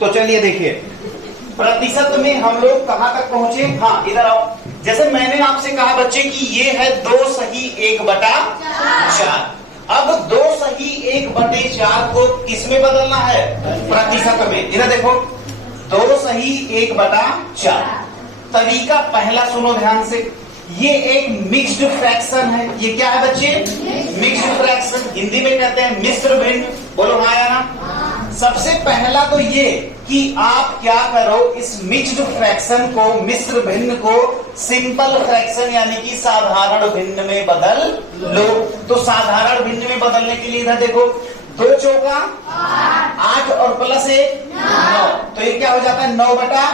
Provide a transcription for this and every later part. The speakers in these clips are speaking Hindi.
तो चलिए देखिए, प्रतिशत में हम लोग कहां तक पहुंचे। हाँ इधर आओ। जैसे मैंने आपसे कहा बच्चे कि ये है 2 सही 1/4। अब 2 सही 1/4 को किस में बदलना है? प्रतिशत में। इधर देखो, 2 सही 1/4। तरीका पहला सुनो ध्यान से। ये एक मिक्स्ड फ्रैक्शन है। ये क्या है बच्चे? Mixed fraction. हिंदी में कहते हैं मिश्र भिन्न। बोलो हाँ या ना। सबसे पहला तो ये कि आप क्या करो, इस मिक्स्ड फ्रैक्शन को, मिश्र भिन्न को सिंपल फ्रैक्शन यानी कि साधारण भिन्न में बदल लो। तो साधारण भिन्न में बदलने के लिए इधर देखो, 2 चौका 8 और प्लस 1 9। तो ये क्या हो जाता है? 9/4।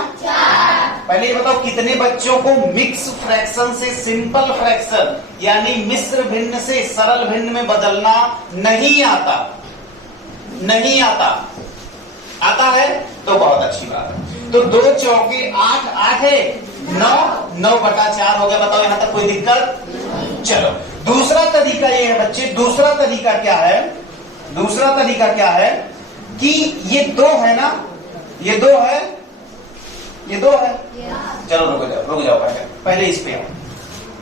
पहले ये बताओ कितने बच्चों को मिक्स फ्रैक्शन से सिंपल फ्रैक्शन यानी मिश्र भिन्न से सरल भिन्न में बदलना नहीं आता? नहीं आता। आता है तो बहुत अच्छी बात है। तो 2 चौके 8 8 है 9 9/4 हो गया। बताओ यहां तक कोई दिक्कत? चलो दूसरा तरीका ये है बच्चे। दूसरा तरीका क्या है? दूसरा तरीका क्या है कि ये 2 है ना, ये 2 है, ये 2 है। चलो रुक जाओ पहले इस पे आओ।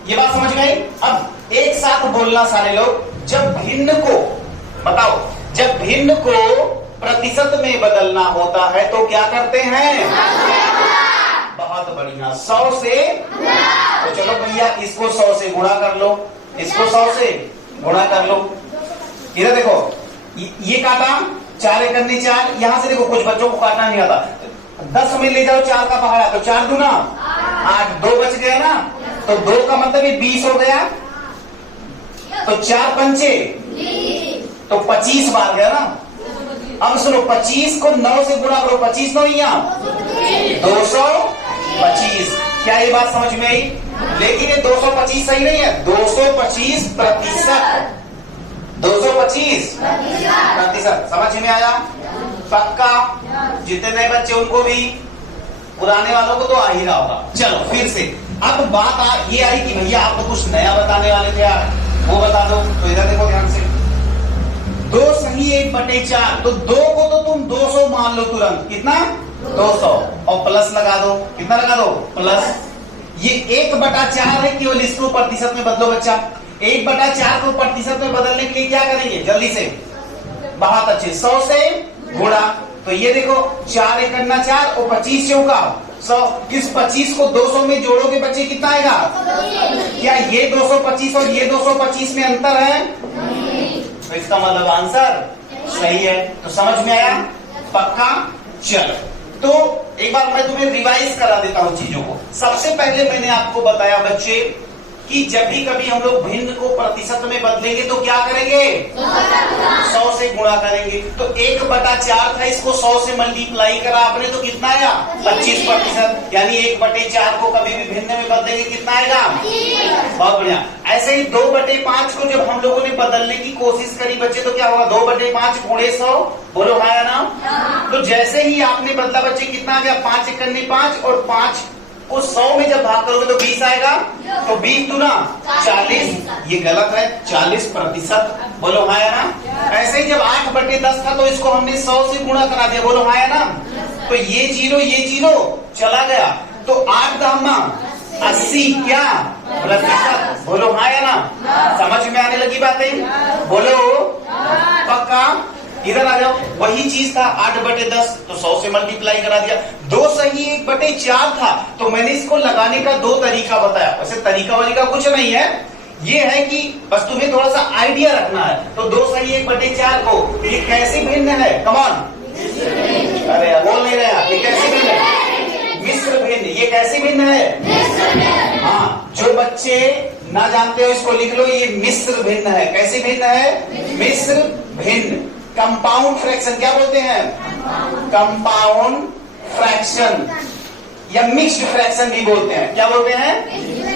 ये बात समझ गई? अब एक साथ बोलना सारे लोग। जब भिन्न को बताओ, जब भिन्न को प्रतिशत में बदलना होता है तो क्या करते हैं? बहुत बढ़िया, 100 से। तो चलो भैया इसको 100 से गुणा कर लो, इसको 100 से गुणा कर लो। इधर देखो, ये काटा 4 एकन्नी 4। यहां से देखो कुछ बच्चों को काटना नहीं आता। 10 में ले जाओ 4 का पहाड़ा, तो 4 दूना 8, 2 बच गए ना। तो 2 का मतलब ये 20 हो गया। तो 4 पंचे तो 25 बार गया ना। अब सुनो, 25 को 9 से गुणा करो। 25 9 225। क्या ये बात समझ में आई? लेकिन ये 225 सही नहीं है। 225 प्रतिशत। 225 प्रतिशत। समझ में आया? पक्का? जितने नए बच्चे उनको भी, पुराने वालों को तो आ ही रहा होगा। चलो फिर से अब बात ये आई कि भैया आप तो कुछ नया बताने वाले थे यार, वो बता दो। तो इधर देखो ध्यान से, 2 सही 1/4। तो 2 को तो तुम 200 मान लो तुरंत। कितना? 200। और प्लस लगा दो। कितना लगा दो? प्लस। ये 1/4 है, केवल इसको प्रतिशत में बदलो बच्चा। 1/4 को प्रतिशत में बदलने के लिए क्या करेंगे? जल्दी से, बहुत अच्छे, 100 से गुणा। तो ये देखो 4 एकन्ना 4 और 25 चौका 100। इस 25 को 200 में जोड़ोगे बच्चे कितना आएगा? क्या ये 225 और ये 225 में अंतर है? तो इसका मतलब आंसर सही है। तो समझ में आया? पक्का? चलो तो एक बार मैं तुम्हें रिवाइज करा देता हूं चीजों को। सबसे पहले मैंने आपको बताया बच्चे कि जब भी कभी हम लोग भिन्न को प्रतिशत में बदलेंगे तो क्या करेंगे? 100 से गुणा करेंगे। तो 1/4 था, इसको 100 से मल्टीप्लाई करा आपने तो कितना आया? 25%। यानी 1/4 को कभी भी भिन्न में बदलेंगे कितना आएगा? बहुत बढ़िया। ऐसे ही 2/5 को जब हम लोगों ने बदलने की कोशिश करी बच्चे तो क्या होगा? 2/5 गुणे 100। बोलो हाँ या ना। तो जैसे ही आपने बदला बच्चे कितना आ गया? 5 एकन्नी 5 और 5 को 100 में जब भाग करोगे तो 20 आएगा। तो 20 दूना 40। ये गलत है, 40%। बोलो हाँ या ना। ऐसे ही जब 8/10 था तो इसको हमने 100 से गुणा करा दिया। बोलो हाँ या ना। तो ये 0 चला गया। तो 8 दामा 80 क्या? प्रतिशत। बोलो हाँ या ना। समझ में आने लगी बातें? बोलो पक्का? इधर आ जाओ। वही चीज था 8/10 तो 100 से मल्टीप्लाई करा दिया। 2 सही 1/4 था तो मैंने इसको लगाने का 2 तरीका बताया। वैसे तरीका वाली का कुछ नहीं है, ये है कि बस तुम्हें थोड़ा सा आइडिया रखना है। तो 2 सही 1/4 को ये कैसे भिन्न है? कमान, अरे बोल नहीं रहे, ये कैसे भिन्न है? मिश्र भिन्न। ये कैसे भिन्न है? हाँ, जो बच्चे ना जानते हो इसको लिख लो, ये मिश्र भिन्न है। कैसे भिन्न है? मिश्र भिन्न। कंपाउंड फ्रैक्शन क्या बोलते हैं? कंपाउंड फ्रैक्शन या मिक्स्ड फ्रैक्शन भी बोलते हैं। क्या बोलते हैं?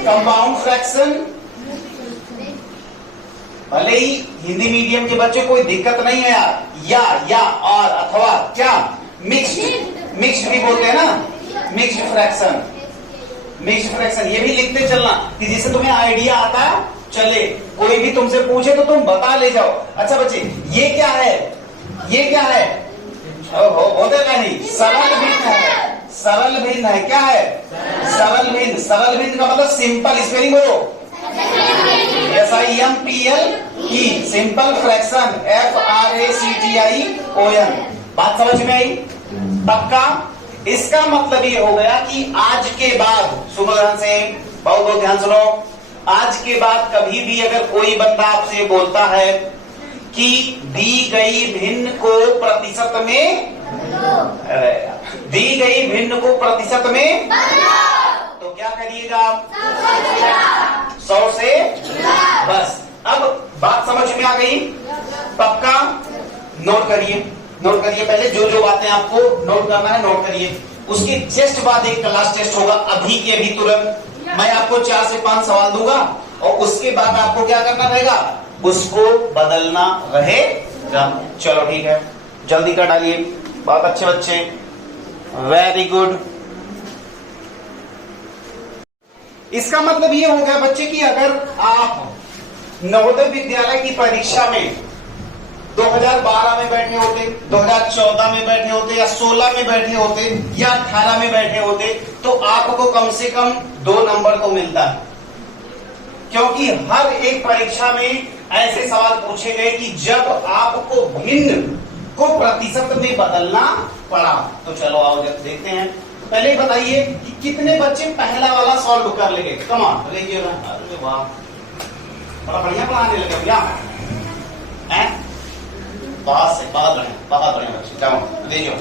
Compound fraction. भले ही हिंदी मीडियम के बच्चों कोई दिक्कत नहीं है यार, या और अथवा क्या मिक्स्ड भी बोलते हैं ना। मिक्स्ड फ्रैक्शन, मिक्स्ड फ्रैक्शन ये भी लिखते चलना कि जिससे तुम्हें आइडिया आता चले। कोई भी तुमसे पूछे तो तुम बता ले जाओ। अच्छा बच्चे, ये क्या है? ये क्या है? ओहो बोलते का नहीं, सरल भिन्न है, सरल भिन्न है। क्या है? सरल भिन्न। सरल भिन्न का मतलब सिंपल, स्पेलिंग बोलो, SIMPLE, सिंपल फ्रैक्शन, FRACTION। बात समझ में आई? पक्का? इसका मतलब ये हो गया कि आज के बाद, सुनो ध्यान से, बहुत बहुत ध्यान सुनो, आज के बाद कभी भी अगर कोई बंदा आपसे बोलता है कि दी गई भिन्न को प्रतिशत में, दी गई भिन्न को प्रतिशत में, तो क्या करिएगा? 100 से बस। अब बात समझ में आ गई? पक्का? नोट करिए, नोट करिए, पहले जो जो बातें आपको नोट करना है नोट करिए। उसके जस्ट बाद एक क्लास टेस्ट होगा, अभी के अभी तुरंत। मैं आपको 4 से 5 सवाल दूंगा और उसके बाद आपको क्या करना रहेगा? उसको बदलना रहेगा। चलो ठीक है, जल्दी कर डालिए। बहुत अच्छे बच्चे, वेरी गुड। इसका मतलब ये हो गया बच्चे कि अगर आप नवोदय विद्यालय की परीक्षा में 2012 में बैठे होते, 2014 में बैठे होते, या 16 में बैठे होते, या 18 में बैठे होते, तो आपको कम से कम 2 नंबर तो मिलता है। क्योंकि हर एक परीक्षा में ऐसे सवाल पूछे गए कि जब आपको भिन्न को प्रतिशत में बदलना पड़ा। तो चलो आओ देखते हैं। पहले बताइए कि कितने बच्चे पहला वाला सॉल्व कर लेंगे? कमान देखिए, वाह बड़ा बढ़िया पढ़ाने लगे भैया, बहुत से बहुत बढ़िया बच्चे। जाओ देखियो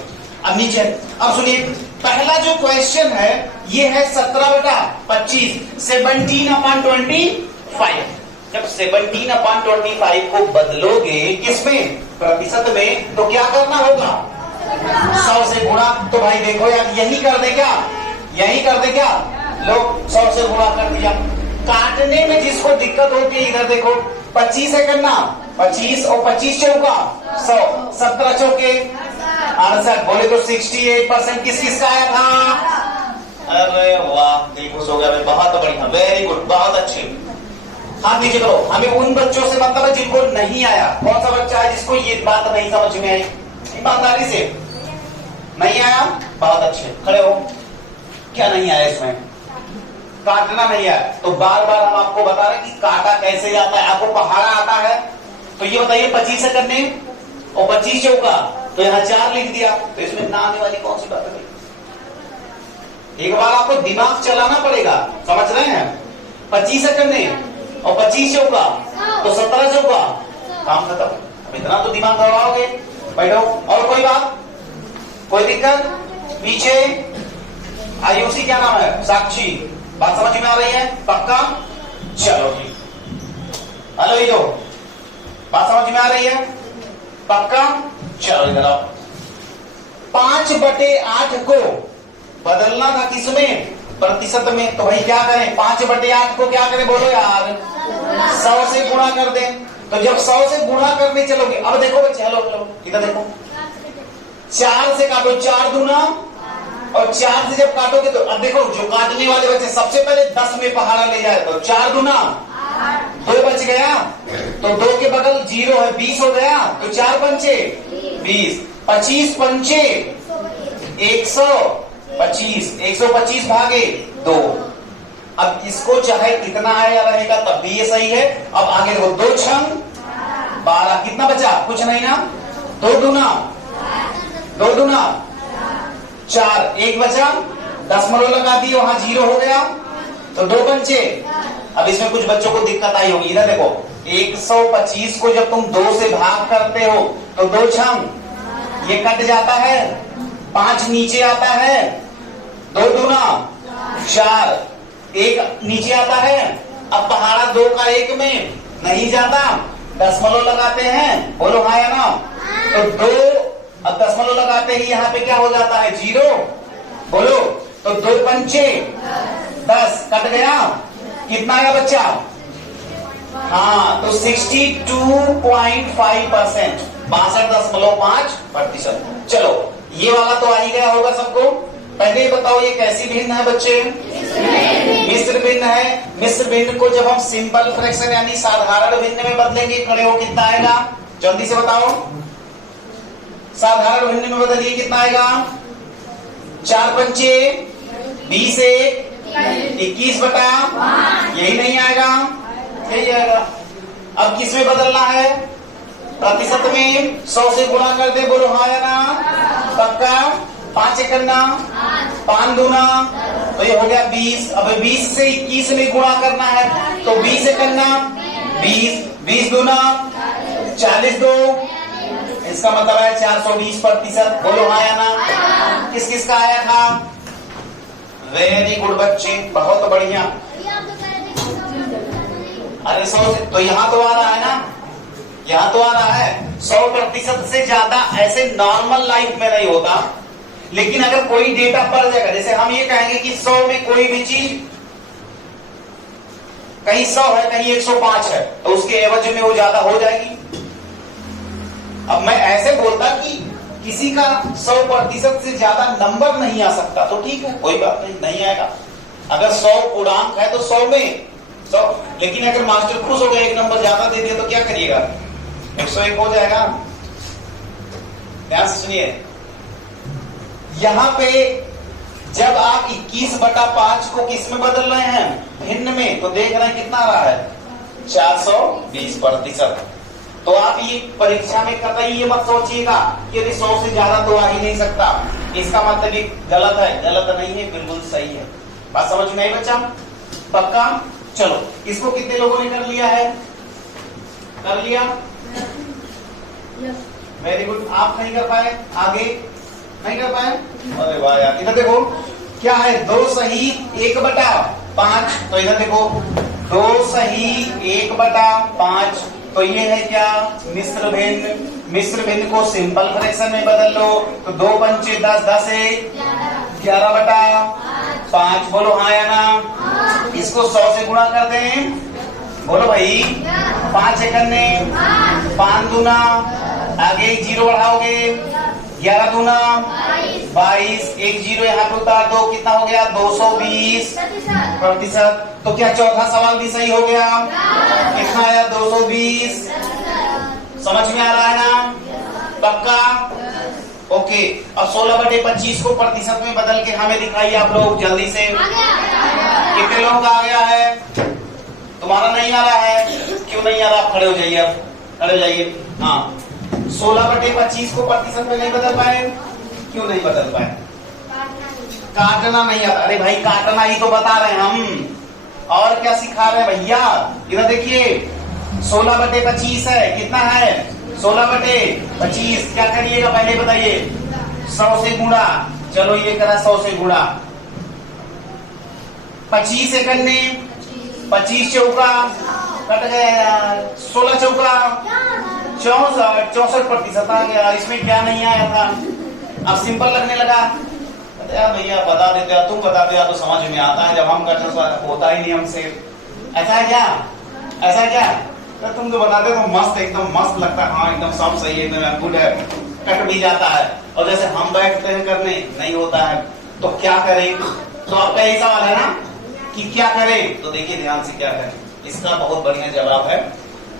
अब नीचे। अब सुनिए, पहला जो क्वेश्चन है ये है 17/25, 17/25। जब 17/25 को बदलोगे किसमें? प्रतिशत में, तो क्या करना होगा? 100 से गुणा। तो भाई देखो यार, यही कर दे क्या? यही कर दे क्या? लोग 100 से गुणा कर दिया। काटने में जिसको दिक्कत होती है, इधर देखो, 25 है करना, 25 और 25 चौका 100, 17 चौके 68। बोले तो 68% किस किस का आया था? अरे वाह, दिल खुश हो गया, बहुत बढ़िया, वेरी गुड, बहुत अच्छे। हाथ नीचे करो। हमें उन बच्चों से मतलब है जिनको नहीं आया। कौन सा बच्चा है जिसको ये बात नहीं समझ में आई? ईमानदारी से नहीं आया? बहुत अच्छे, खड़े हो। क्या नहीं आया इसमें? काटना नहीं आया। तो बार बार हम आपको बता रहे हैं कि काटा कैसे जाता है। आपको पहाड़ा आता है तो ये बताइए 25 से करने और 25 चौका, तो यहाँ 4 लिख दिया, तो इसमें ना आने वाली कौन सी बात है? एक बार आपको दिमाग चलाना पड़ेगा, समझ रहे हैं? 25 से करने और 25 चौका तो 17 चौका, काम खत्म। अब इतना तो दिमाग दौड़ाओगे। बैठो। और कोई बात, कोई दिक्कत? पीछे आयुषी, क्या नाम है? साक्षी। बात समझ में आ रही है? पक्का? चलो ठीक। हेलो, ये बात समझ में आ रही है? पक्का? चलो इधर आओ। 5/8 को बदलना था किसमें? प्रतिशत में। तो भाई क्या करें? 5/8 को क्या करें बोलो यार? 100 से गुणा कर दें। तो जब 100 से गुणा करने चलोगे, अब देखो बच्चे, हेलो चलो इधर देखो, 4 से काटो, 4 दूना, और 4 से जब काटोगे तो अब देखो, जो काटने वाले बच्चे सबसे पहले 10 में पहाड़ा ले जाए, तो 4 दूना 2 बच गया, तो 2 के बगल 0 है, 20 हो गया, तो 4 पंचे 20, 25 पंचे 125, 125 भागे 2। अब इसको चाहे कितना आया रहेगा तब भी ये सही है। अब आगे देखो, 2 छंग 12, कितना बचा? कुछ नहीं ना। 2 दूना 4, 1 बचा, दशमलव लगा दिए, वहां 0 हो गया, तो 2 पंचे। अब इसमें कुछ बच्चों को दिक्कत आई होगी। इधर देखो, 125 को जब तुम 2 से भाग करते हो तो 2 छंग ये कट जाता है, 5 नीचे आता है, 2 दूना 4, 1 नीचे आता है। अब पहाड़ा 2 का 1 में नहीं जाता, दशमलव लगाते हैं, बोलो हाँ या ना? तो 2, अब दशमलव लगाते ही यहाँ पे क्या हो जाता है? 0, बोलो। तो 2 पंचे 10, कट गया, कितना आया बच्चा? हाँ, तो 62.5%, 62.5%। चलो ये वाला तो आ ही गया होगा सबको। पहले ये बताओ, ये कैसी भिन्न है बच्चे? मिश्र भिन्न है। मिश्र भिन्न को जब हम सिंपल फ्रैक्शन यानी साधारण भिन्न में बदलेंगे, खड़े हो, कितना आएगा? जल्दी से बताओ। साधारण भिन्न में बदलिए, कितना आएगा? 4 पंचे 20, 21 बटा, यही नहीं आएगा, यही आएगा। अब किस में बदलना है? प्रतिशत में 100 से गुणा कर दे, बोलो हाँ या ना? पक्का? 5 करना, 5 दूना, तो ये हो गया 20। अब 20 से 21 में गुणा करना है, तो 20 से करना 20, 20 दूना 40, दो, इसका मतलब है 420 प्रतिशत, बोलो हाँ या ना? किस किस का आया था? वेरी गुड बच्चे, बहुत बढ़िया। अरे 100 से तो यहाँ तो आ रहा है ना, यहाँ तो आ रहा है 100% से ज्यादा ऐसे नॉर्मल लाइफ में नहीं होता, लेकिन अगर कोई डेटा पड़ जाएगा, जैसे हम ये कहेंगे कि 100 में कोई भी चीज कहीं 100 है कहीं 105 है, तो उसके एवज में वो ज्यादा हो जाएगी। अब मैं ऐसे बोलता कि किसी का 100% से ज्यादा नंबर नहीं आ सकता, तो ठीक है, कोई बात नहीं, नहीं आएगा। अगर 100 पूर्णांक है तो 100 में 100, लेकिन अगर मास्टर खुश हो गया, एक नंबर ज्यादा दे दिया, तो क्या करिएगा? 101 हो जाएगा। ध्यान से सुनिए, यहां पे जब आप 21/5 को किस में बदल रहे हैं? भिन्न में, तो देख रहे हैं कितना आ रहा है? 420%। तो आप ये परीक्षा में कतई ये मत सोचिएगा कि अभी 100 से ज्यादा तो आ ही नहीं सकता, इसका मतलब ये गलत है। गलत नहीं है, बिल्कुल सही है। बात समझ में आई बच्चा? पक्का? चलो, इसको कितने लोगों ने कर लिया है? कर लिया, वेरी गुड। आप नहीं कर पाए, आगे नहीं कर पाए? अरे वाह यार, इधर देखो क्या है, 2 सही 1/5, तो इधर देखो 2 सही 1/5, तो ये है क्या? मिश्र भिन्न। मिश्र भिन्न को सिंपल फ्रैक्शन में बदल लो, तो 2 पंचे 10, 10 से 11/5, बोलो हाँ या ना? इसको 100 से गुणा कर दें, बोलो भाई 5 एकन्ने, 5 दूना, आगे एक 0 बढ़ाओगे, 11 दूना 22, एक 0 यहाँ पे उतार दो, कितना हो गया? 220%। तो क्या चौथा सवाल भी सही हो गया? कितना आया? 220। समझ में आ रहा है ना? पक्का? ओके। अब 16/25 को प्रतिशत में बदल के हमें दिखाइए आप लोग जल्दी से। कितने लोगों का आ गया है? तुम्हारा नहीं आ रहा है? क्यों नहीं आ रहा? आप खड़े हो जाइए, अब खड़े हो जाइए। हाँ, 16/25 को प्रतिशत में नहीं बदल पाए, क्यों नहीं बदल पाए? काटना नहीं आता। अरे भाई, काटना ही तो बता रहे हैं हम, और क्या सिखा रहे हैं भैया? इधर देखिए, 16/25 है, कितना है? 16/25। क्या करिएगा पहले बताइए? 100 से गुणा, चलो ये करा 100 से गुणा, 25 सेकंड में 25 चौका कट गया, 16 चौका 64% आ गया। इसमें क्या नहीं आया था? अब सिंपल लगने लगा। भैया बता देते, तुम बता दो, तो समझ में आता है, जब हम करते हैं होता ही नहीं हमसे। ऐसा है क्या? ऐसा है क्या? तो तुम तो बताते तो मस्त, एकदम मस्त लगता है। हाँ, एकदम सब सही है, एकदम गुड है, कट भी जाता है। और जैसे हम बैठते हैं करने, नहीं होता है, तो क्या करें? तो आपका यही सवाल है ना कि क्या करें? तो देखिए ध्यान से क्या करें, इसका बहुत बढ़िया जवाब है।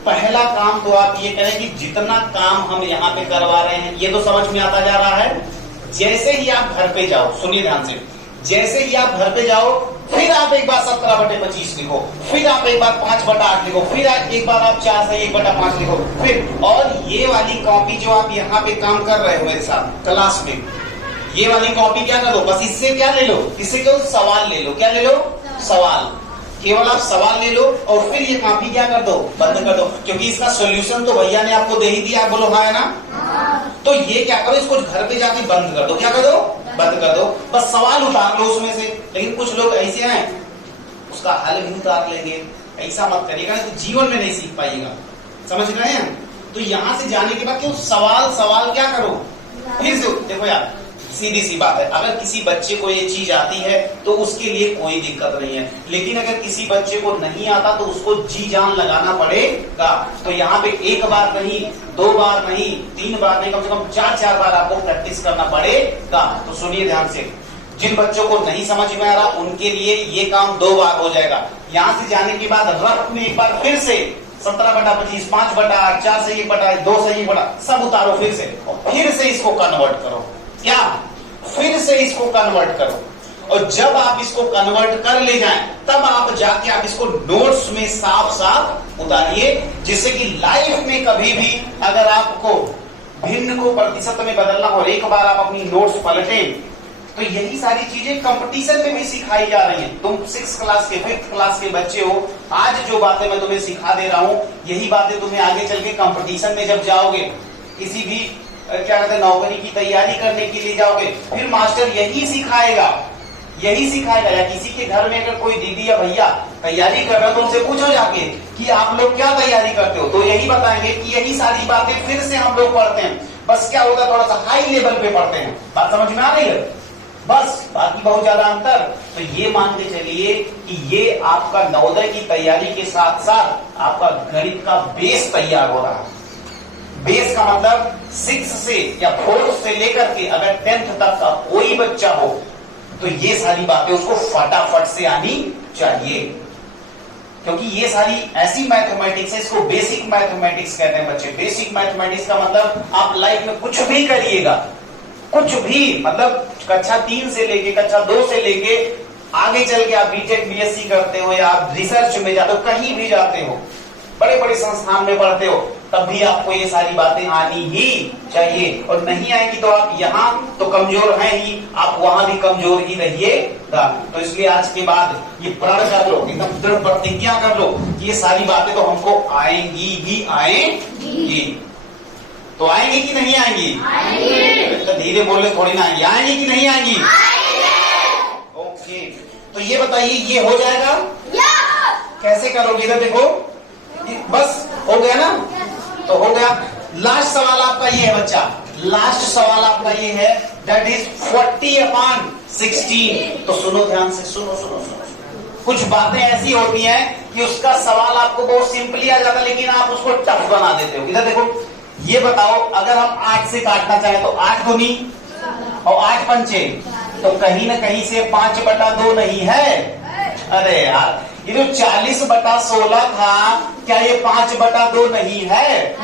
पहला काम तो आप ये करें कि जितना काम हम यहाँ पे करवा रहे हैं, ये तो समझ में आता जा रहा है। जैसे ही आप घर पे जाओ, सुनिए ध्यान से, जैसे ही आप घर पे जाओ, फिर आप एक बार 17/25 लिखो, फिर आप एक बार 5/8 लिखो, फिर एक बार आप 4 से 1/5 लिखो, फिर। और ये वाली कॉपी जो आप यहाँ पे काम कर रहे हो मेरे साथ क्लास में, ये वाली कॉपी क्या करो, बस इससे क्या ले लो? इससे केवल सवाल ले लो। क्या ले लो? सवाल। केवल आप सवाल ले लो और फिर ये कॉपी क्या कर दो? बंद कर दो, क्योंकि इसका सोल्यूशन तो भैया ने आपको दे ही दिया। आप बोलो हाँ है ना? तो ये क्या करो, इसको घर पे जाके बंद कर दो। क्या कर दो? बंद कर दो। बस सवाल उतार लो उसमें से। लेकिन कुछ लोग ऐसे हैं, उसका हल भी उतार लेंगे। ऐसा मत करिएगा, तो जीवन में नहीं सीख पाइएगा। समझ रहे हैं? तो यहाँ से जाने के बाद क्यों सवाल क्या करो? फिर से देखो यार, सीधी सी बात है, अगर किसी बच्चे को ये चीज आती है तो उसके लिए कोई दिक्कत नहीं है, लेकिन अगर किसी बच्चे को नहीं आता तो उसको जी जान लगाना पड़ेगा। तो यहाँ पे एक बार नहीं, 2 बार नहीं, 3 बार नहीं, कम से कम 4 बार आपको प्रैक्टिस करना पड़ेगा। तो सुनिए ध्यान से, जिन बच्चों को नहीं समझ में आ रहा उनके लिए ये काम 2 बार हो जाएगा। यहाँ से जाने के बाद रफ में एक बार फिर से 17/25, 5/8, 4 से 1/8, 2 से 1/8, सब उतारो फिर से, और फिर से इसको कन्वर्ट करो। क्या? फिर से इसको कन्वर्ट करो। और जब आप इसको कन्वर्ट कर ले जाएं, तब आप जाके आप इसको नोट्स में साफ साफ उतारिए, जिससे कि लाइफ में कभी भी अगर आपको भिन्न को प्रतिशत में बदलना हो और एक बार आप अपनी नोट्स पलटें, तो यही सारी चीजें कंपटीशन में भी सिखाई जा रही हैं। तुम 6th क्लास के 5th क्लास के बच्चे हो, आज जो बातें मैं तुम्हें सिखा दे रहा हूं, यही बातें तुम्हें आगे चल के कंपटीशन में जब जाओगे, किसी भी क्या कहते हैं नौकरी की तैयारी करने के लिए जाओगे, फिर मास्टर यही सिखाएगा। या किसी के घर में अगर कोई दीदी या भैया तैयारी कर रहा है तो उनसे पूछो जाके कि आप लोग क्या तैयारी करते हो, तो यही बताएंगे कि यही सारी बातें फिर से हम लोग पढ़ते हैं। बस क्या होता है, थोड़ा सा हाई लेवल पे पढ़ते हैं। बात समझ में आ रही है? बस, बाकी बहुत ज्यादा अंतर तो ये मान के चलिए कि ये आपका नवोदय की तैयारी के साथ साथ आपका गणित का बेस तैयार हो रहा है। बेस का मतलब 6 से या 4th से लेकर के अगर 10th तक का कोई बच्चा हो तो ये सारी बातें उसको फटाफट से आनी चाहिए, क्योंकि ये सारी ऐसी मैथमेटिक्स है, इसको बेसिक मैथमेटिक्स कहते हैं बच्चे। बेसिक मैथमेटिक्स का मतलब आप लाइफ में कुछ भी करिएगा, कुछ भी, मतलब कक्षा 3 से लेके कक्षा 2 से लेके आगे चल के आप बीटेक बीएससी करते हो या आप रिसर्च में जाते हो, कहीं भी जाते हो, बड़े बड़े संस्थान में पढ़ते हो, तब भी आपको ये सारी बातें आनी ही चाहिए। और नहीं आएगी तो आप यहाँ तो कमजोर हैं ही, आप वहां भी कमजोर ही रहिएगा। तो इसलिए आज के बाद ये प्रण कर लो, एकदम दृढ़ प्रतिज्ञा कर लो कि ये सारी बातें तो हमको आएंगी ही आएंगी। तो आएंगी कि नहीं आएंगी? तो धीरे बोले थोड़ी ना आएंगी, आएंगी कि नहीं आएंगी? ओके, तो ये बताइए, ये हो जाएगा? कैसे करोगे? इधर देखो, बस हो गया ना? तो हो गया। लास्ट सवाल आपका ये है बच्चा, लास्ट सवाल आपका ये है, दैट इज 40/16। तो सुनो ध्यान से, सुनो। कुछ बातें ऐसी होती हैं कि उसका सवाल आपको बहुत सिंपली आ जाता है, लेकिन आप उसको टफ बना देते हो। इधर देखो, ये बताओ, अगर हम 8 से काटना चाहें तो 8 दूनी और 8 पंचे, तो कहीं ना कहीं से 5/2 नहीं है। अरे यार, ये जो 40/16 था, क्या ये 5/2 नहीं है?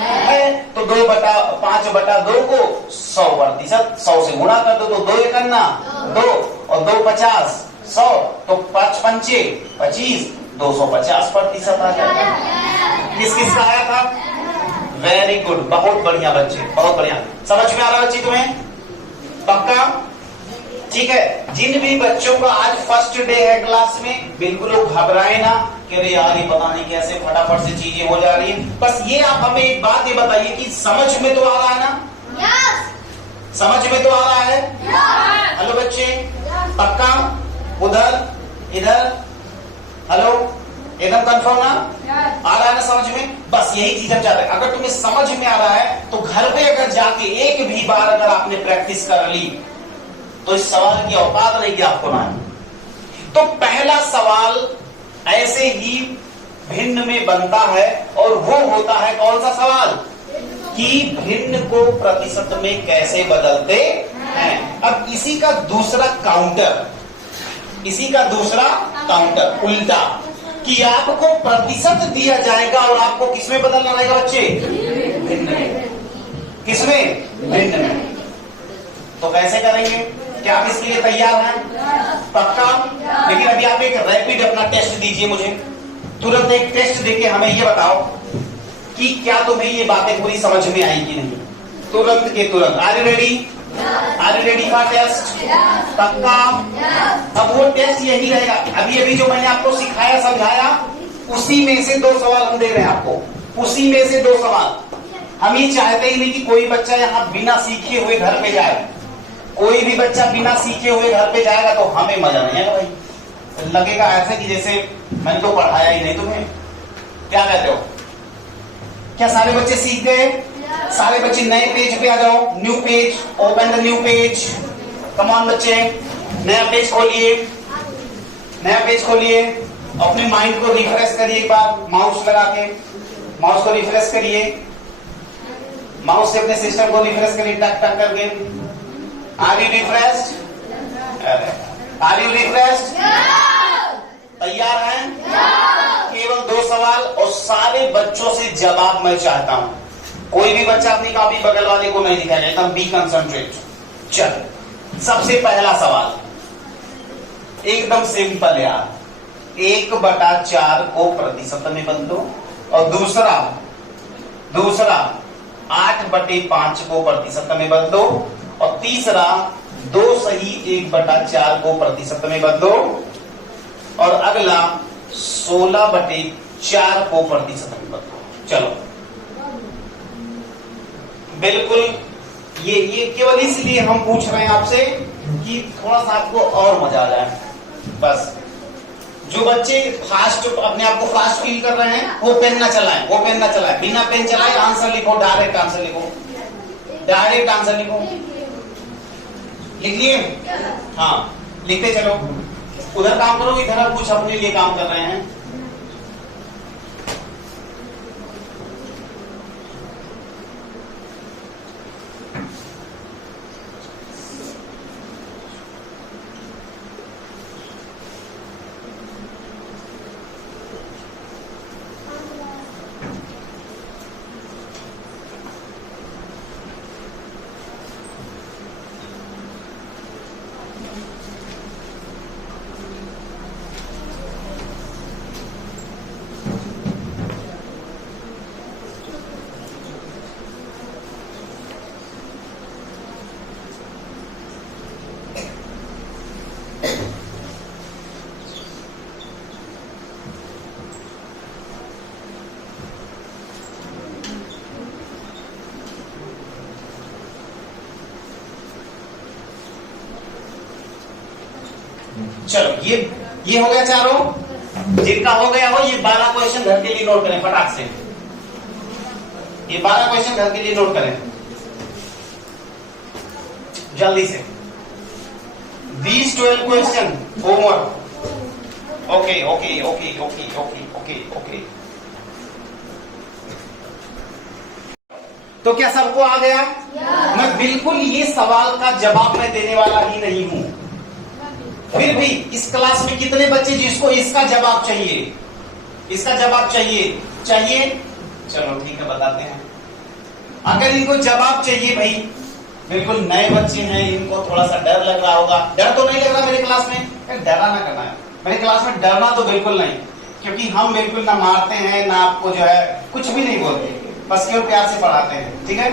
तो 5/2 को 100%, 100 से गुणा कर दो, तो 2 एकन्ना 2 और 2 50, 100, तो 5 पंचे 25, 250% आ जाएगा। किस का आया था? वेरी गुड, बहुत बढ़िया बच्चे, बहुत बढ़िया। समझ में आ रहा बच्ची तुम्हें? पक्का? ठीक है। जिन भी बच्चों का आज फर्स्ट डे है क्लास में, बिल्कुल लोग घबराए ना कि अरे यार ये पता नहीं कैसे फटाफट से चीजें हो जा रही है। बस ये आप हमें एक बात ये बताइए कि समझ में तो आ रहा है ना? यस। समझ में तो आ रहा है? यस। हेलो बच्चे, पक्का? उधर, इधर, हेलो, एकदम कंफर्म ना? आ रहा है ना समझ में? बस यही चीज हम चाहते हैं। अगर तुम्हें समझ में आ रहा है तो घर पे अगर जाके एक भी बार अगर आपने प्रैक्टिस कर ली तो इस सवाल की औकात नहीं कि आपको ना। तो पहला सवाल ऐसे ही भिन्न में बनता है, और वो होता है कौन सा सवाल? कि भिन्न को प्रतिशत में कैसे बदलते हैं। अब इसी का दूसरा काउंटर, उल्टा, कि आपको प्रतिशत दिया जाएगा और आपको किसमें बदलना रहेगा बच्चे? भिन्न में। किसमें? भिन्न में। तो कैसे करेंगे? क्या आप इसके लिए तैयार हैं? पक्का? लेकिन अभी आप एक रैपिड अपना टेस्ट दीजिए मुझे, तुरंत एक टेस्ट देके हमें ये बताओ कि क्या तुम्हें ये बातें पूरी समझ में आई कि नहीं। तुरंत के तुरंत। Are you ready? Are you ready for test? पक्का? अब वो टेस्ट यही रहेगा, अभी जो मैंने आपको सिखाया समझाया, उसी में से 2 सवाल हम दे रहे हैं आपको, उसी में से 2 सवाल। हम ये चाहते ही नहीं कि कोई बच्चा यहाँ बिना सीखे हुए घर पे जाए। कोई भी बच्चा बिना सीखे हुए घर पे जाएगा तो हमें मजा नहीं आएगा भाई, तो लगेगा ऐसे कि जैसे मैंने तो पढ़ाया ही नहीं तुम्हें। क्या कहते हो? क्या सारे बच्चे सीख गए? सारे बच्चे नए पेज पे आ जाओ। New page, open the new page. Come on बच्चे, नया पेज खोलिए, नया पेज खोलिए। अपने माइंड को रिफ्रेश करिए एक बार, माउस लगा के माउस को रिफ्रेश करिए, माउस से अपने सिस्टम को रिफ्रेश करिए, टक टक करके। Are you refreshed? Are you refreshed? तैयार हैं? केवल 2 सवाल सवाल और सारे बच्चों से जवाब मैं चाहता हूं। कोई भी बच्चा अपनी कॉपी बगल वाले को नहीं दिखाएगा, एकदम बी कंसंट्रेट। चल, सबसे पहला सवाल एकदम सिंपल यार, 1/4 को प्रतिशत में बदलो, और दूसरा 8/5 को प्रतिशत में बदलो, और तीसरा 2 सही 1/4 को प्रतिशत में बदलो, और अगला 16/4 को प्रतिशत में बदलो। चलो, बिल्कुल ये केवल इसलिए हम पूछ रहे हैं आपसे कि थोड़ा सा आपको और मजा आ जाए। बस जो बच्चे फास्ट अपने आप को फास्ट फील कर रहे हैं वो पेन ना चलाएं, बिना पेन चलाए आंसर लिखो, डायरेक्ट आंसर लिखो, लिख लिए? हाँ, लिखते चलो, उधर काम करो, इधर कुछ अपने लिए काम कर रहे हैं। चलो, ये हो गया चारों। जिनका हो गया हो, ये 12 क्वेश्चन घर के लिए नोट करें फटाक से। ये 12 क्वेश्चन घर के लिए नोट करें जल्दी से। 20-12 question homework. Okay okay okay okay okay okay okay. तो क्या सबको आ गया? मैं बिल्कुल ये सवाल का जवाब मैं देने वाला ही नहीं हूं। फिर भी इस क्लास में कितने बच्चे जिसको इसका जवाब चाहिए? इसका जवाब चाहिए? चलो ठीक है, बताते हैं। अगर इनको जवाब चाहिए भाई, बिल्कुल नए बच्चे हैं, इनको थोड़ा सा डर लग रहा होगा। डर तो नहीं लग रहा मेरे क्लास में? डरा ना करना है मेरे क्लास में, डरना तो बिल्कुल नहीं, क्योंकि हम बिल्कुल ना मारते हैं ना आपको जो है कुछ भी नहीं बोलते, बस केवल प्यार से पढ़ाते हैं। ठीक है,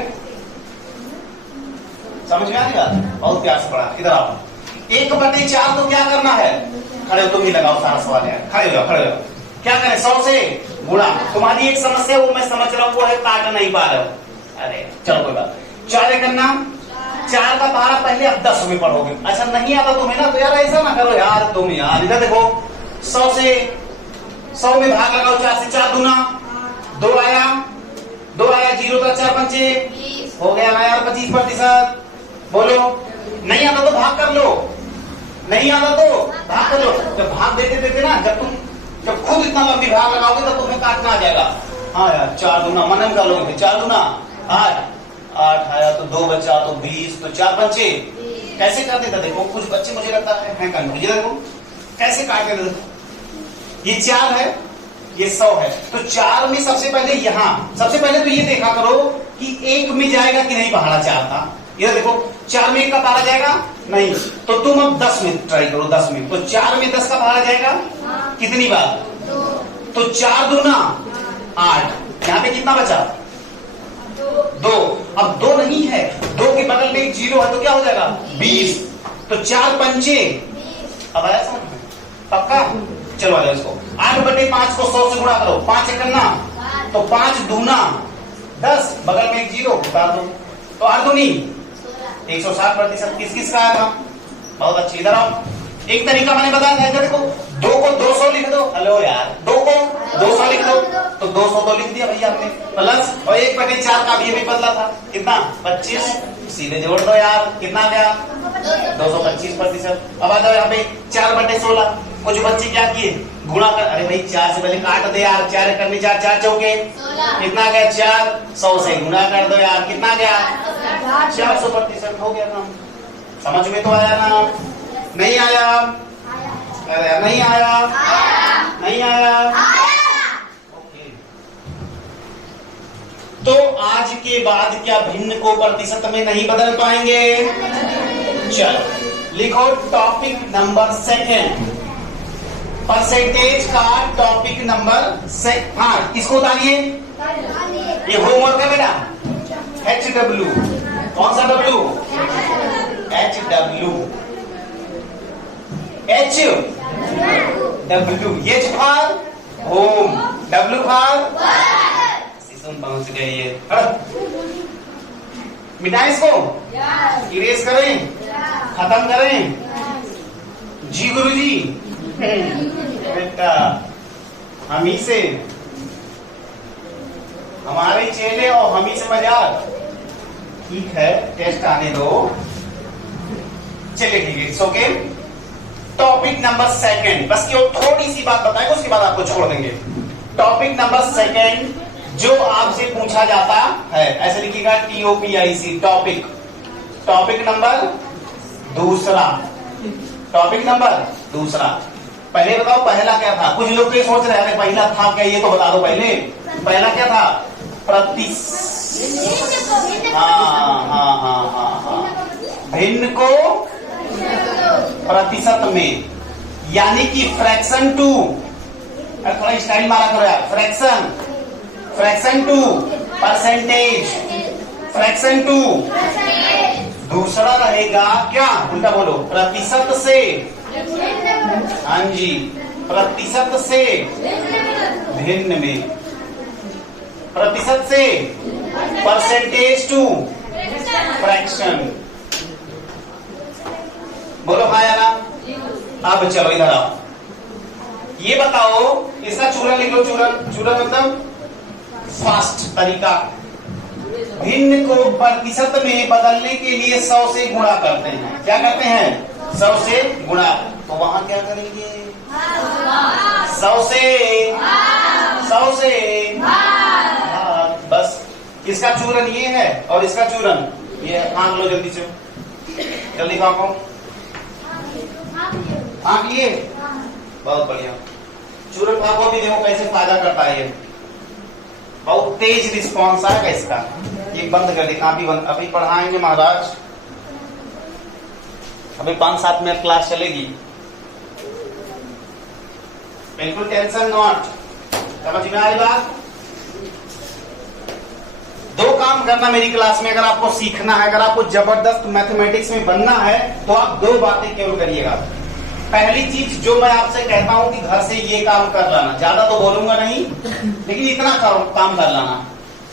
समझ में आ रही बात? बहुत प्यार से पढ़ाते। इधर आओ। 1/4 तो क्या करना है? खड़े हो, तुम ही लगाओ सारा सवाल है। खड़े हो जाओ। क्या करें? 100 से गुणा। तुम्हारी एक समस्या वो मैं समझ रहा हूँ, वो है काट नहीं पा रहे हो। अरे चलो कोई बात। 4 करना, 4 का 12 पहले अब 10 में पढ़ोगे। अच्छा नहीं आता तुम्हें ना, तो यार ऐसा ना करो यार तुम यार। इधर देखो, 100 से 100 में भाग लगाओ। 4 से 4 दूना 2 आया, 0 का 4 पंचे हो गया ना यार 25%। बोलो, नहीं आता तो भाग कर लो, नहीं आता तो भाग कर लो। जब भाग देते ना, जब खुद इतना लंबी भाग लगाओगे तो तुम्हें काटना आ जाएगा। हाँ यार, 4 दूना मनन कर लोगे। 4 दूना 8 आया तो 2 बचा तो 20, तो 4 पंचे कैसे काट देता? देखो कुछ बच्चे मुझे लगता है कंफ्यूज। देखो कैसे काट देते। ये 4 है, ये 100 है, तो 4 में सबसे पहले तो ये देखा करो कि 1 में जाएगा कि नहीं। पहाड़ा 4 था, ये देखो 4 में 1 का पहाड़ा जाएगा नहीं, तो तुम अब 10 में ट्राई करो। 10 में, तो 4 में 10 का पहाड़ा जाएगा कितनी बार? तो 4 दूना 8। यहाँ पे कितना बचा? 2। अब 2 नहीं है, 2 के बगल में एक 0 है, तो क्या हो जाएगा? 20। तो 4 पंचे। अब आया समझ में? पक्का? चलो आ जाओ इसको। 8/5 को 100 से गुणा करो। 5 करना, तो 5 दूना 10, बगल में एक 0 उतार दो, तो 8 दूनी 160%। किस का आएगा? बहुत अच्छी। इधर आओ। एक तरीका मैंने बताया था, इधर देखो, 2 को 200 लिख दो। हेलो यार, 2 को 200 लिख दो, तो 200 तो लिख दिया भैया आपने, प्लस और 1/4 का भी बदला था। कितना? 25। सीधे जोड़ दो यार, कितना गया? 225%। अब आ जाओ यहाँ पे 4/16। कुछ बच्चे क्या किए? गुणा कर। अरे भाई 4 से पहले काट दे यार। 4 करने 4 चौके कितना गया? 4। 100 से गुणा कर दो यार, कितना गया? 400%। हो गया काम। समझ में तो आया ना? नहीं आया? अरे नहीं आया? नहीं आया? के बाद क्या भिन्न को प्रतिशत में नहीं बदल पाएंगे? चलो लिखो टॉपिक नंबर सेकंड, परसेंटेज का टॉपिक नंबर सेकंड। हाँ, इसको उतारिए, ये होमवर्क है बेटा। HW, कौन सा W? HW, HW, H for home, W for पहुंच गए। ये मिटाएं इसको, इरेज करें, खत्म करें। जी गुरुजी, बेटा हम ही से, हमारे चेले और हम ही से मजाक। ठीक है, टेस्ट आने दो। चलिए ठीक है, it's okay. Topic number second, बस केवल थोड़ी सी बात बताएंगे, उसके बाद आपको छोड़ देंगे। टॉपिक नंबर सेकंड जो आपसे पूछा जाता है, ऐसे लिखिएगा TOPIC, टॉपिक। टॉपिक नंबर दूसरा, टॉपिक नंबर दूसरा। पहले बताओ पहला क्या था? कुछ लोग तो सोच रहे हैं पहला था क्या, ये तो बता दो पहले। पहला क्या था? भिन्न को प्रतिशत में, यानी कि फ्रैक्शन टू। थोड़ा स्टाइल मारा करो यार। Fraction, fraction to percentage, fraction to. दूसरा रहेगा क्या? उल्टा बोलो, प्रतिशत से। हाँ जी, प्रतिशत से भिन्न में, प्रतिशत से परसेंटेज टू फ्रैक्शन। बोलो हाँ या ना? अब चलो इधर आओ, ये बताओ, इसका चूरन लिख लो। चूरन, चूरन मतलब फास्ट तरीका। भिन्न को प्रतिशत में बदलने के लिए 100 से गुणा करते हैं। क्या करते हैं? 100 से गुणा। तो वहां क्या करेंगे? 100 से 100 से बस। इसका चूरन ये है और इसका चूरन ये है। आंक लो जल्दी से, जल्दी खाओ। आंक लिए? बहुत बढ़िया। चूरन खाओ भी, देखो कैसे फायदा करता है ये। बहुत तेज रिस्पॉन्स आएगा इसका। ये बंद कर देना, अभी पढ़ाएंगे महाराज। अभी 5-7 मिनट क्लास चलेगी, बिल्कुल टेंशन नॉट। समझ में आ रही बात? 2 काम करना मेरी क्लास में, अगर आपको सीखना है, अगर आपको जबरदस्त मैथमेटिक्स में बनना है, तो आप 2 बातें केवल करिएगा। पहली चीज जो मैं आपसे कहता हूं कि घर से ये काम कर लाना, ज्यादा तो बोलूंगा नहीं, लेकिन इतना काम कर लाना,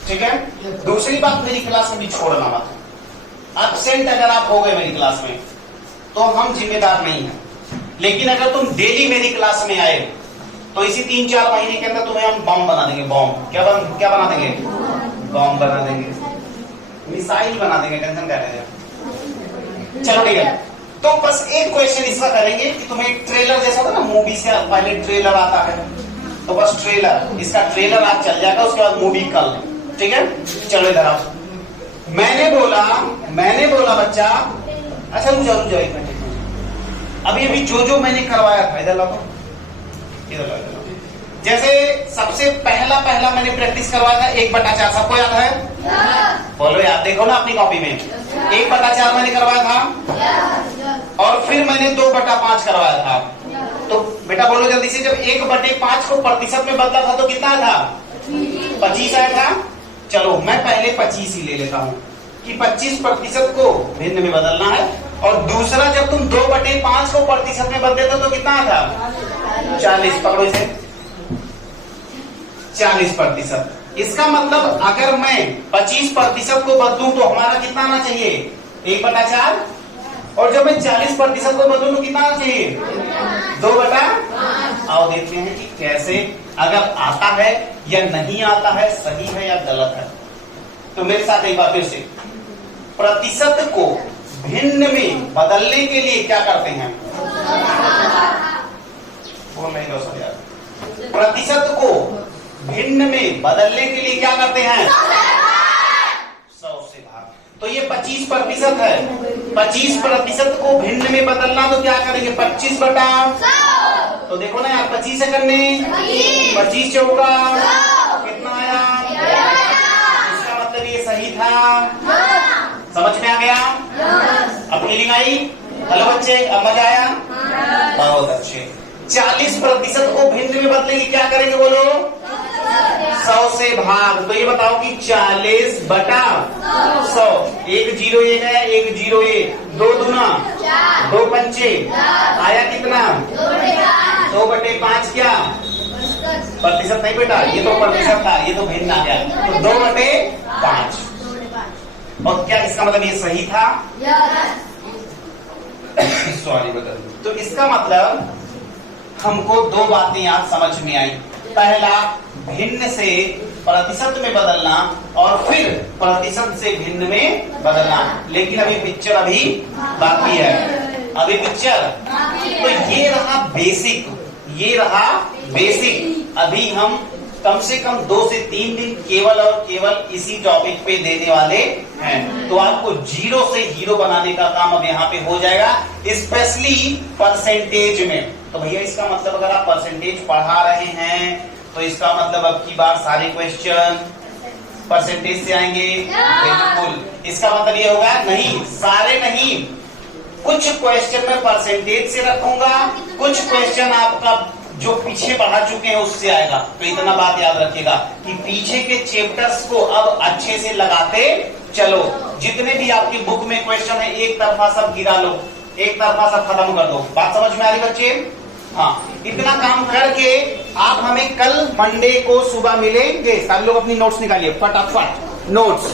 ठीक है? दूसरी बात, मेरी क्लास में भी छोड़ना मत। एब्सेंट अगर आप हो गए मेरी क्लास में तो हम जिम्मेदार नहीं हैं, लेकिन अगर तुम डेली मेरी क्लास में आए तो इसी 3-4 महीने के अंदर तुम्हें हम बम बना देंगे। बम क्या बना देंगे? बम बना देंगे, मिसाइल बना देंगे। टेंशन क्या है? चलो ठीक है। तो बस एक क्वेश्चन इसका करेंगे कि तुम्हें ट्रेलर जैसा होता है ना, मूवी से पहले ट्रेलर आता है, तो बस ट्रेलर, इसका ट्रेलर आज चल जाएगा, उसके बाद मूवी कल। ठीक है, चलो इधर आओ। मैंने बोला बच्चा, अच्छा रुक जाओ एक मिनट। अभी जो मैंने करवाया था, इधर लाओ, इधर लाओ। जैसे सबसे पहला मैंने प्रैक्टिस करवाया था 1/4, सबको याद है? बोलो याद, देखो ना अपनी कॉपी में। 1/4 मैंने करवाया था, और फिर मैंने 2/5 करवाया था। तो बेटा बोलो जल्दी से, जब 1/5 को प्रतिशत में बदला था तो कितना था? 25 आया था। चलो मैं पहले 25 ही ले लेता हूँ कि 25% को भिन्न में बदलना है, और दूसरा जब तुम 2/5 को प्रतिशत में बदले थे तो कितना था? 40। पकड़ो इसे, 40%। इसका मतलब अगर मैं 25% को बदलूं तो हमारा कितना आना चाहिए? 1/4। और जब मैं 40% को बदलूं तो कितना आना चाहिए? 2/5। आओ देखते हैं कि कैसे, अगर आता है या नहीं आता है, सही है या गलत है। तो मेरे साथ एक बार फिर से, प्रतिशत को भिन्न में बदलने के लिए क्या करते हैं? बोल नहीं दो सर यार। प्रतिशत को भिन्न में बदलने के लिए क्या करते हैं? 100 से भाग। तो ये 25% है। 25% को भिन्न में बदलना तो क्या करेंगे? 25/100। तो देखो ना यार, 25 से करने 25 चौका कितना आया? इसका मतलब ये सही था? समझ में आ गया? अब फीलिंग आई? हेलो बच्चे, अब मजा आया? बहुत अच्छे। 40% को भिन्न में बदलेंगे, क्या करेंगे बोलो? 100 से भाग। तो ये बताओ कि 40 बटा 100, एक 0 1 है, एक 0 1, 2 दूना 2 पंचे, आया कितना? 2 बटे 5 क्या? प्रतिशत नहीं बेटा, ये तो प्रतिशत था, ये तो भिन्न आ गया। तो 2 बटे 5। और क्या इसका मतलब ये सही था? सॉरी बदल। तो इसका मतलब हमको 2 बातें यहाँ समझ में आई। पहला, भिन्न से प्रतिशत में बदलना, और फिर प्रतिशत से भिन्न में बदलना। लेकिन अभी पिक्चर अभी बाकी है, अभी पिक्चर। तो ये रहा बेसिक, ये रहा बेसिक। अभी हम कम से कम 2 से 3 दिन केवल और केवल इसी टॉपिक पे देने वाले हैं। तो आपको 0 से हीरो बनाने का काम अब यहाँ पे हो जाएगा, स्पेशली परसेंटेज में। तो भैया इसका मतलब अगर आप परसेंटेज पढ़ा रहे हैं तो इसका मतलब अब की बार सारे क्वेश्चन परसेंटेज से आएंगे? बिल्कुल। इसका मतलब ये होगा नहीं, सारे नहीं, कुछ क्वेश्चन में परसेंटेज से रखूंगा, कुछ क्वेश्चन आपका जो पीछे पढ़ा चुके हैं उससे आएगा। तो इतना बात याद रखिएगा कि पीछे के चैप्टर्स को अब अच्छे से लगाते चलो। जितने भी आपकी बुक में क्वेश्चन है एक तरफा सब गिरा लो, एक तरफा सब खत्म कर दो। बात समझ में आ रही बच्चे? हाँ, इतना काम करके आप हमें कल मंडे को सुबह मिलेंगे। सब लोग अपनी नोट्स निकालिए फटाफट, नोट्स।